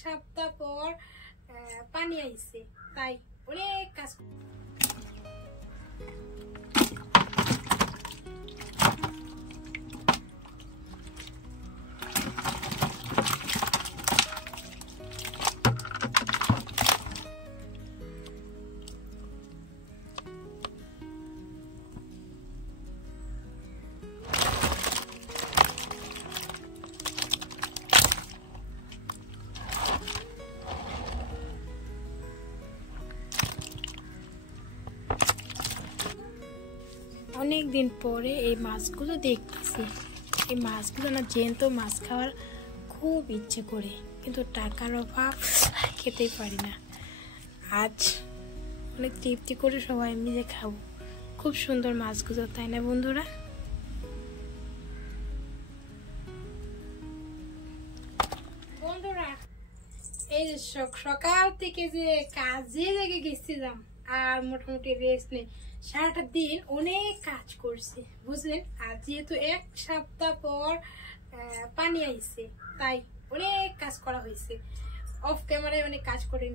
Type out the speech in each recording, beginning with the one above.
সপ্তাহ পর পানি আইছে, তাই অনেক কাজ। অনেক দিন পরে এই মাছগুলো দেখতেছি। এই মাছগুলো না জ্যান্ত মাছ খাওয়ার খুব ইচ্ছে করে, কিন্তু টাকার অভাব, খেতেই পারি না। আজ অনেক তৃপ্তি করে সবাই মিলে খাবো। খুব সুন্দর মাছগুলো, তাই না বন্ধুরা? বন্ধুরা, এই যে সকাল থেকে যে কাজে লেগে গেছিলাম আর মোটামুটি রেস্ট নেই, সারাটা দিন অনেক কাজ করছি, বুঝলেন। আর যেহেতু এক সপ্তাহ পর পানি আইছে, তাই অনেক কাজ করা হয়েছে। অফ ক্যামেরায় অনেক কাজ করে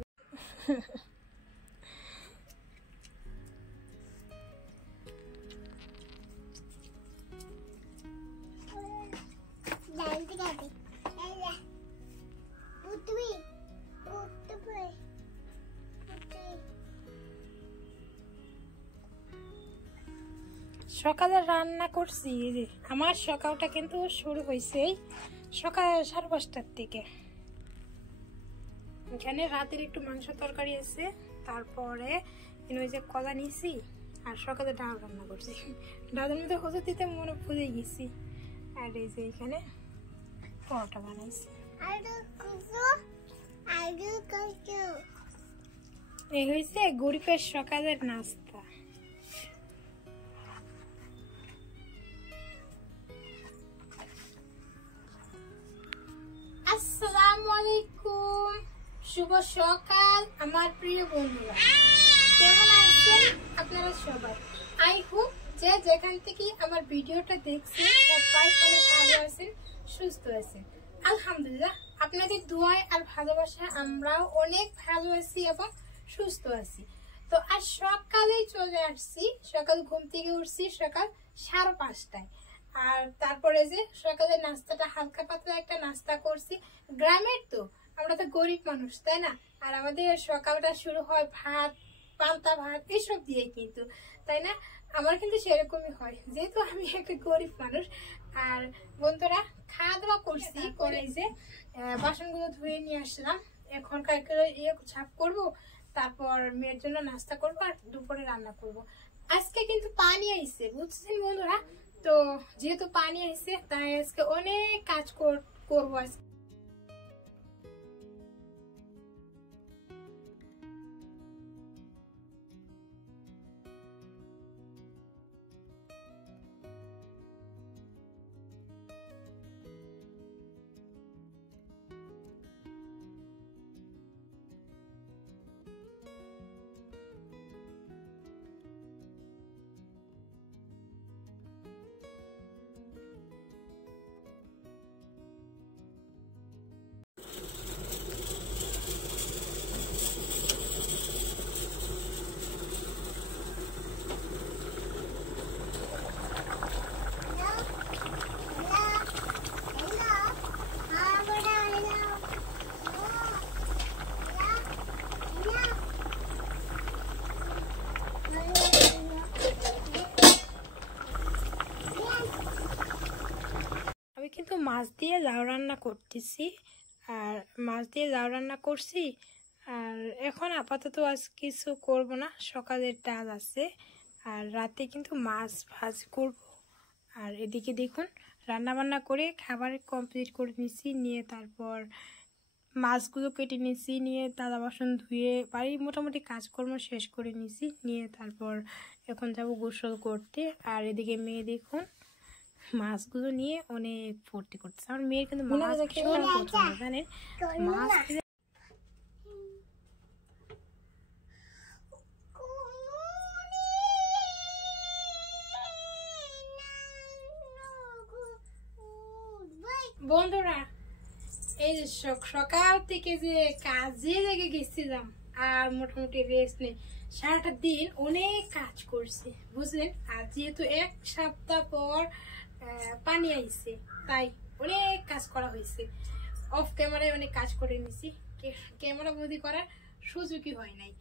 সকালে রান্না করছি। আমার সকালটা কিন্তু শুরু হয়েছে সকাল 5:30টার থেকে। এখানে রাতের একটু মাংস তরকারি আছে, তারপরে ওই যে কলা নিয়েছি, আর সকালে ডাল রান্না করছি। ডালের মধ্যে হলুদ দিতে মনে ভুলে গেছি। আর এই যে এখানে পরোটা বানাইছি। এই হয়েছে গরিবের সকালের নাস্তা। আসসালামু আলাইকুম, শুভ সকাল আমার প্রিয় বন্ধুরা। কেমন আছেন আপনারা সবাই? আই হোপ যে যেখান থেকে আমার ভিডিওটা দেখছেন সবাই অনেক ভালো আছেন, সুস্থ আছেন। আলহামদুলিল্লাহ, আপনাদের দোয়ায় আর ভালোবাসা আমরাও অনেক ভালো আছি এবং সুস্থ আছি। তো আজ সকালেই চলে আসছি, সকাল ঘুম থেকে উঠছি সকাল 5:30টায়। আর তারপরে যে সকালে নাস্তাটা হালকা পাতলা একটা নাস্তা করছি। গ্রামের তো আমরা তো গরিব মানুষ, তাই না? আর আমাদের সকালটা শুরু হয় ভাত, পান্তা ভাত এসব দিয়ে, কিন্তু তাই না? আমার কিন্তু সেরকমই হয়, যেহেতু আমি একটা গরিব মানুষ। আর বন্ধুরা, খাওয়া দাওয়া করছি, করে যে বাসনগুলো ধুয়ে নিয়ে আসলাম। এখন ছাপ করব, তারপর মেয়ের জন্য নাস্তা করবো, আর দুপুরে রান্না করব। আজকে কিন্তু পানি আইছে, বুঝছেন বন্ধুরা। তো যেহেতু পানি আইছে, তাই আজকে অনেক কাজ করবো আজকে। কিন্তু মাছ দিয়ে লাউ রান্না করতেছি, আর মাছ দিয়ে লাউ রান্না করছি। আর এখন আপাতত আজ কিছু করব না, সকালের ডাল আছে, আর রাতে কিন্তু মাছ ভাজি করব। আর এদিকে দেখুন রান্না বান্না করে খাবার কমপ্লিট করে নিছি, নিয়ে তারপর মাছগুলো কেটে নিছি, নিয়ে থালা বাসন ধুয়ে বাড়ির মোটামুটি কাজকর্ম শেষ করে নিছি, নিয়ে তারপর এখন যাব গোসল করতে। আর এদিকে মেয়ে দেখুন মাছগুলো নিয়ে অনেক ফুর্তি করতেছে। আমার মেয়ের কিন্তু মাছ ভীষণ পছন্দ, জানেন। মাছ বন্ধুরা, এই যে সকাল থেকে যে কাজে লেগে গেছিলাম আর মোটামুটি রেস্ট নেই, সারাটা দিন অনেক কাজ করছি বুঝলেন। আর যেহেতু এক সপ্তাহ পর পানি আইছে তাই অনেক কাজ করা হয়েছে, অফ ক্যামেরায় অনেক কাজ করে নিছি, ক্যামেরা বন্দি করার সুযোগই হয় নাই।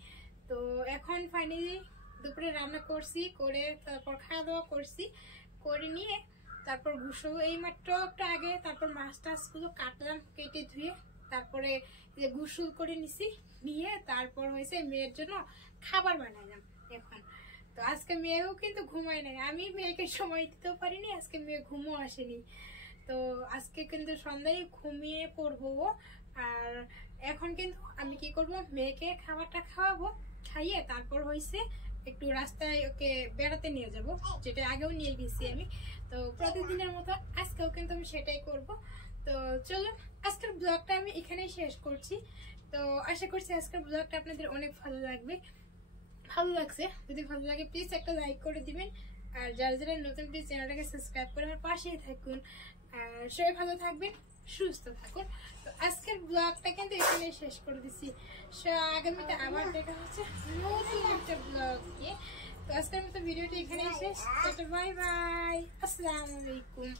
তো এখন ফাইনালি দুপুরে রান্না করছি, করে তারপর খাওয়া দাওয়া করছি, করে নিয়ে তারপর গোসল এই মাত্র একটু আগে, তারপর মাছ টাছগুলো কাটলাম, কেটে ধুয়ে তারপরে যে গোসল করে নিছি, নিয়ে তারপর হয়েছে মেয়ের জন্য খাবার বানালাম এখন। তো আজকে মেয়েও কিন্তু ঘুমায় নাই, আমি মেয়েকে সময় দিতেও পারিনি, আজকে মেয়ে ঘুমও আসেনি। তো আজকে কিন্তু সন্ধ্যায় ঘুমিয়ে পড়বো। আর এখন কিন্তু আমি কি করব, মেয়েকে খাবারটা খাওয়াবো, খাইয়ে তারপর হয়েছে একটু রাস্তায় ওকে বেড়াতে নিয়ে যাব, যেটা আগেও নিয়ে গেছি আমি। তো প্রতিদিনের মতো আজকেও কিন্তু আমি সেটাই করব। তো চলুন আজকের ব্লগটা আমি এখানেই শেষ করছি। তো আশা করছি আজকের ব্লগটা আপনাদের অনেক ভালো লাগবে। ভালো লাগছে, যদি ভালো লাগে প্লিজ একটা লাইক করে দিবেন। আর যারা যারা নতুন প্লিজ চ্যানেলটাকে সাবস্ক্রাইব করে আমার পাশেই থাকুন। আর সবাই ভালো থাকবেন, সুস্থ থাকুন। তো আজকের ব্লগটা কিন্তু এখানে শেষ করে দিচ্ছি। আগামীতে আবার দেখা হচ্ছে নতুন একটা ব্লগ নিয়ে। তো আজকের মতো ভিডিওটি এখানেই শেষ। বাই বাই, আসসালামু আলাইকুম।